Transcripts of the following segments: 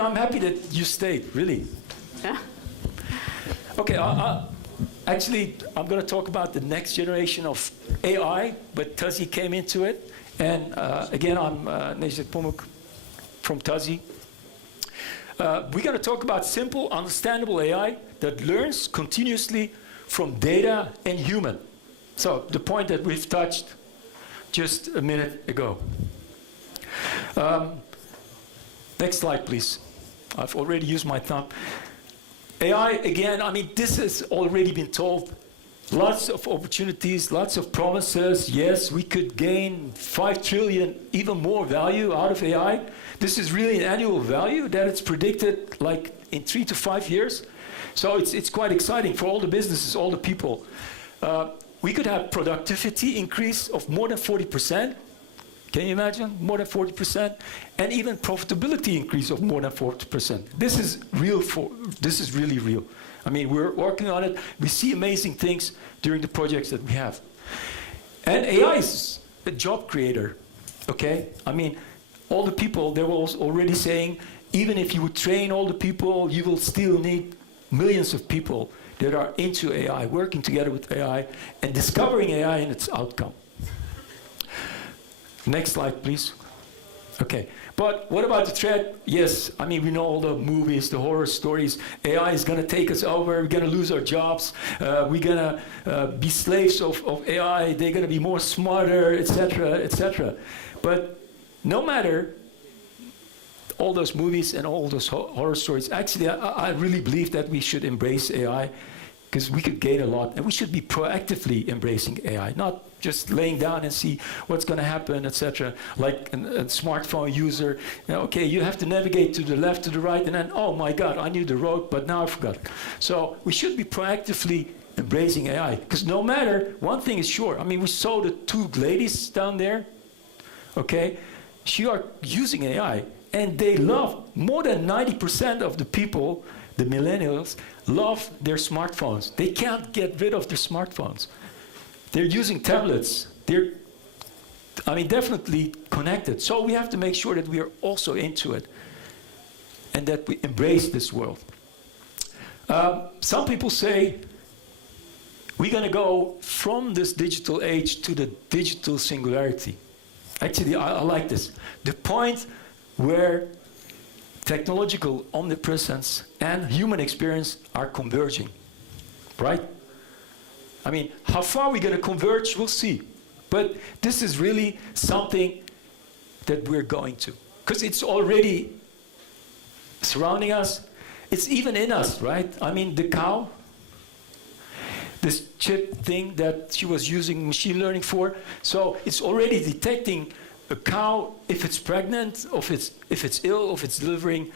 I'm happy that you stayed, really. Yeah. Okay, actually, I'm going to talk about the next generation of AI, but Tazi came into it. And again, I'm Nejdet Pamuk from Tazi. We're going to talk about simple, understandable AI that learns continuously from data and human. So the point that we've touched just a minute ago. Next slide, please. I've already used my thumb. AI, again, I mean, this has already been told. Lots of opportunities, lots of promises. Yes, we could gain 5 trillion, even more value out of AI. This is really an annual value that it's predicted like in 3 to 5 years. So it's quite exciting for all the businesses, all the people. We could have productivity increase of more than 40%. Can you imagine? More than 40%. And even profitability increase of more than 40%. This is real. This is really real. I mean, we're working on it. We see amazing things during the projects that we have. And AI is a job creator, okay? I mean, all the people, they were already saying, even if you would train all the people, you will still need millions of people that are into AI, working together with AI, and discovering AI and its outcome. Next slide, please. Okay, but what about the threat? Yes, I mean, we know all the movies, the horror stories. AI is going to take us over. We're going to lose our jobs. We're going to be slaves of AI. They're going to be more smarter, etc., etc. But no matter all those movies and all those horror stories, actually, I really believe that we should embrace AI because we could gain a lot, and we should be proactively embracing AI, not just laying down and see what's going to happen, etc. Like a smartphone user, you know, okay, you have to navigate to the left, to the right, and then, oh my God, I knew the road, but now I forgot. So we should be proactively embracing AI, because no matter, one thing is sure. I mean, we saw the 2 ladies down there, okay? She are using AI, and they love, more than 90% of the people, the millennials, love their smartphones. They can't get rid of their smartphones. They're using tablets. They're, I mean, definitely connected. So we have to make sure that we are also into it and that we embrace this world. Some people say we're going to go from this digital age to the digital singularity. Actually, I like this. The point where technological omnipresence and human experience are converging, right? I mean, how far we're going to converge, we'll see. But this is really something that we're going to. Because it's already surrounding us. It's even in us, right? I mean, the cow, this chip thing that she was using machine learning for. So it's already detecting a cow, if it's pregnant, if it's ill, if it's delivering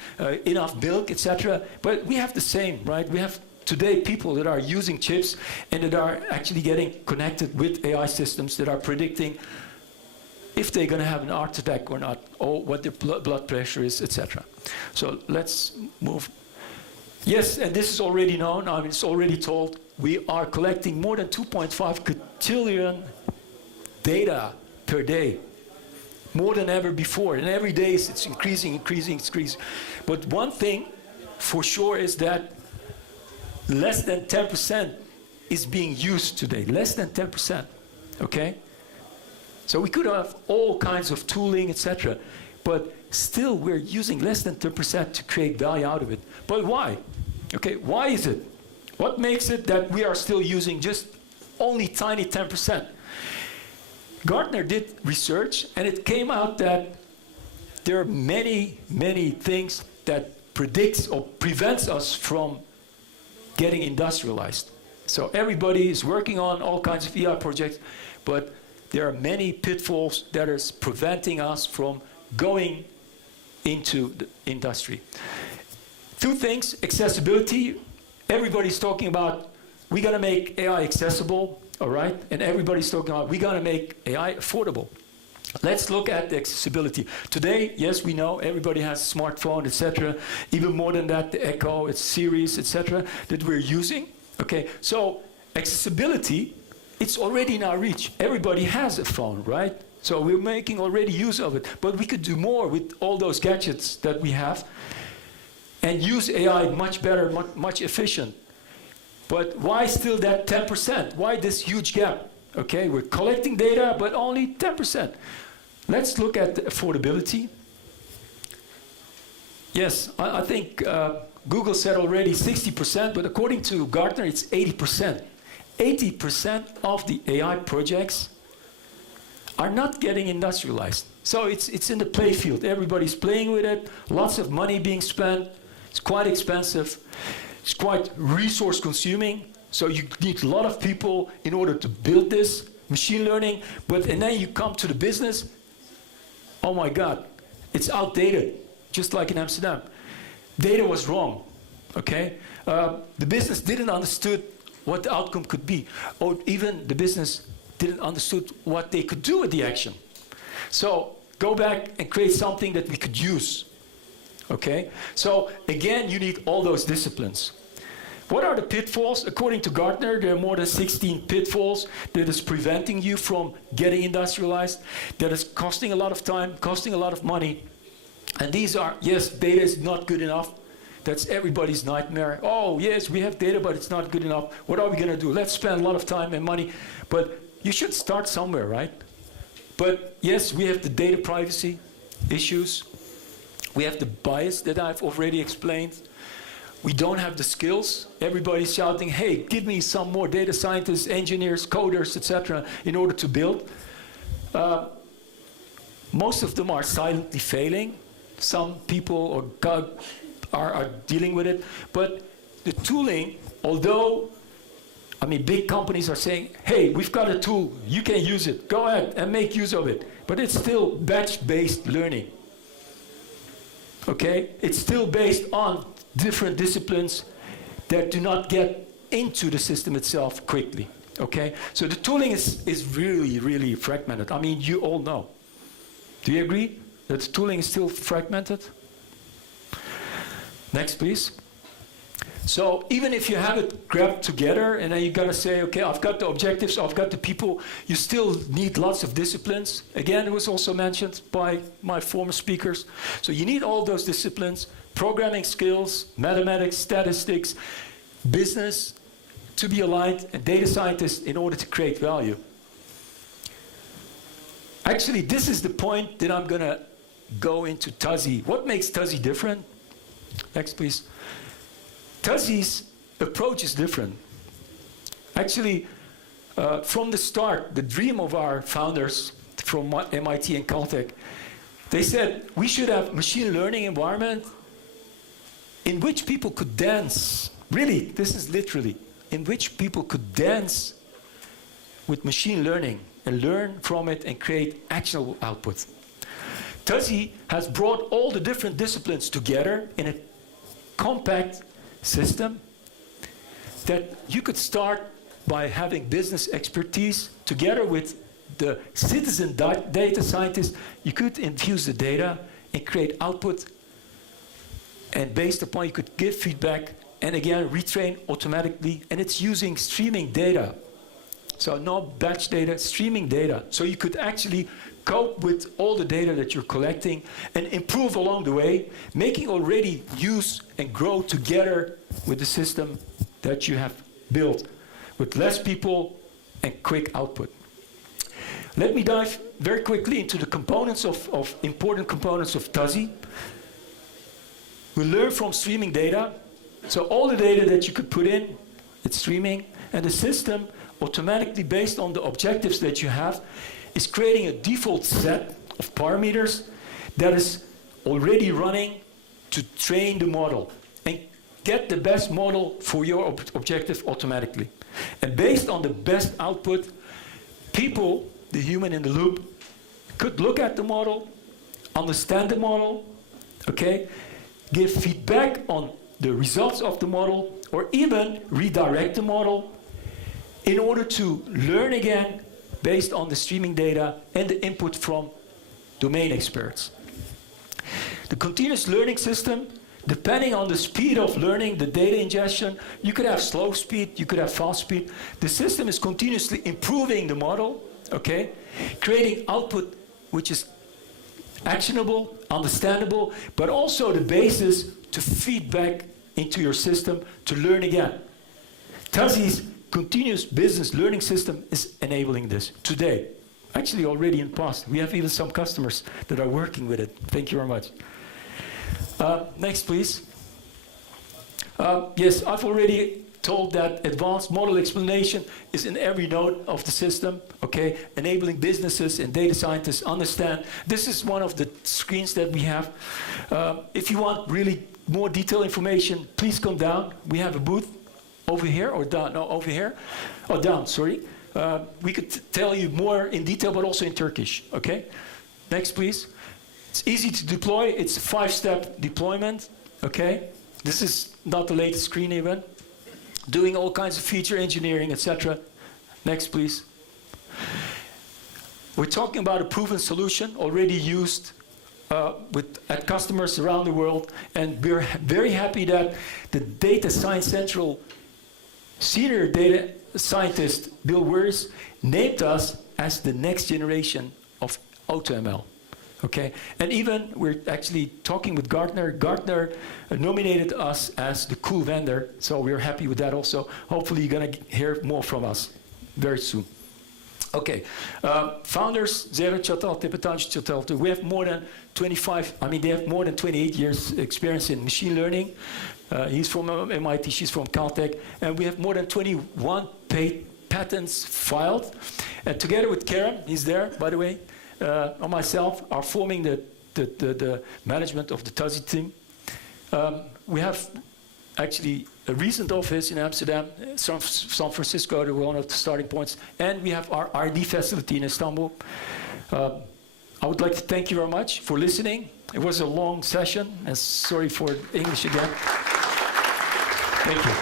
enough milk, etc. But we have the same, right? We have today people that are using chips and that are actually getting connected with AI systems that are predicting if they're going to have an heart attack or not, or what their blood pressure is, etc. So let's move. Yes, and this is already known. I mean, it's already told. We are collecting more than 2.5 quintillion data per day. More than ever before, and every day it's increasing. But one thing for sure is that less than 10% is being used today. Less than 10%, okay? So we could have all kinds of tooling, etc. But still we're using less than 10% to create value out of it. But why? Okay, why is it? What makes it that we are still using just only tiny 10%? Gartner did research, and it came out that there are many, many things that predicts or prevents us from getting industrialized. So everybody is working on all kinds of AI projects, but there are many pitfalls that are preventing us from going into the industry. 2 things, accessibility. Everybody's talking about, we gotta make AI accessible. All right, and everybody's talking about we gotta make AI affordable. Let's look at the accessibility. Today, yes, we know everybody has a smartphone, etc. Even more than that, the Echo, its series, etc. that we're using. Okay, so accessibility, it's already in our reach. Everybody has a phone, right? So we're making already use of it, but we could do more with all those gadgets that we have. and use AI much better, much efficient. But why still that 10%? Why this huge gap? Okay, we're collecting data, but only 10%. Let's look at the affordability. Yes, I think Google said already 60%, but according to Gartner, it's 80%. 80% of the AI projects are not getting industrialized. So it's in the play field. Everybody's playing with it. Lots of money being spent. It's quite expensive. It's quite resource consuming. So you need a lot of people in order to build this machine learning. And then you come to the business. Oh my God, it's outdated. Just like in Amsterdam. Data was wrong, okay? The business didn't understood what the outcome could be, or even the business didn't understood what they could do with the action. So go back and create something that we could use, okay? So again, you need all those disciplines. What are the pitfalls? According to Gartner, there are more than 16 pitfalls that is preventing you from getting industrialized, that is costing a lot of time, costing a lot of money. And these are, yes, data is not good enough. That's everybody's nightmare. Oh, yes, we have data, but it's not good enough. What are we going to do? Let's spend a lot of time and money. But you should start somewhere, right? But yes, we have the data privacy issues. We have the bias that I've already explained. We don't have the skills. Everybody's shouting, hey, give me some more data scientists, engineers, coders, etc., in order to build. Most of them are silently failing. Some people are dealing with it. But the tooling, although, I mean, big companies are saying, hey, we've got a tool, you can use it, go ahead and make use of it. But it's still batch-based learning. Okay? It's still based on different disciplines that do not get into the system itself quickly. Okay? So the tooling is really, really fragmented. I mean, you all know. Do you agree that the tooling is still fragmented? Next, please. So even if you have it grabbed together, and then you got to say, okay, I've got the objectives, I've got the people, you still need lots of disciplines. Again, it was also mentioned by my former speakers. So you need all those disciplines, programming skills, mathematics, statistics, business, to be aligned, and data scientists in order to create value. Actually, this is the point that I'm going to go into TAZI. What makes TAZI different? Next, please. TAZI's approach is different. Actually, from the start, the dream of our founders from MIT and Caltech, they said we should have a machine learning environment in which people could dance. Really, this is literally, in which people could dance with machine learning and learn from it and create actionable output. TAZI has brought all the different disciplines together in a compact system that you could start by having business expertise together with the citizen data scientist. You could infuse the data and create output, and based upon you could give feedback and again retrain automatically, and it's using streaming data. So no batch data, streaming data. So you could actually cope with all the data that you're collecting and improve along the way, making already use and grow together with the system that you have built with less people and quick output. Let me dive very quickly into the components of important components of TAZI. We learn from streaming data. So all the data that you could put in, it's streaming, and the system automatically, based on the objectives that you have, is creating a default set of parameters that is already running to train the model and get the best model for your objective automatically. And based on the best output, people, the human in the loop, could look at the model, understand the model, okay, give feedback on the results of the model, or even redirect the model in order to learn again based on the streaming data and the input from domain experts. The continuous learning system, depending on the speed of learning, the data ingestion, you could have slow speed, you could have fast speed. The system is continuously improving the model, okay, creating output which is actionable, understandable, but also the basis to feed back into your system to learn again. Tazi's continuous business learning system is enabling this today. Actually, already in the past. We have even some customers that are working with it. Thank you very much. Next, please. Yes, I've already told that advanced model explanation is in every node of the system, okay? Enabling businesses and data scientists understand. This is one of the screens that we have. If you want really more detailed information, please come down. We have a booth over here, or down, no, over here. Oh, down, sorry. We could tell you more in detail, but also in Turkish, okay? Next, please. It's easy to deploy. It's a 5-step deployment, okay? This is not the latest screen even. Doing all kinds of feature engineering, etc. Next, please. We're talking about a proven solution already used at customers around the world, and we're very happy that the Data Science Central senior data scientist Bill Wers named us as the next generation of AutoML. Okay, and even we're actually talking with Gartner. Gartner nominated us as the cool vendor, so we're happy with that also. Hopefully you're gonna hear more from us very soon. Okay, founders, Zero Chatal, Tepetanj Chatal, we have more than 25, I mean they have more than 28 years experience in machine learning. He's from MIT, she's from Caltech, and we have more than 21 patents filed. And together with Karen, he's there, by the way, and myself are forming the management of the Tazi team. We have actually a recent office in Amsterdam, San Francisco, they're one of the starting points, and we have our R&D facility in Istanbul. I would like to thank you very much for listening. It was a long session, and sorry for English again. Thank you.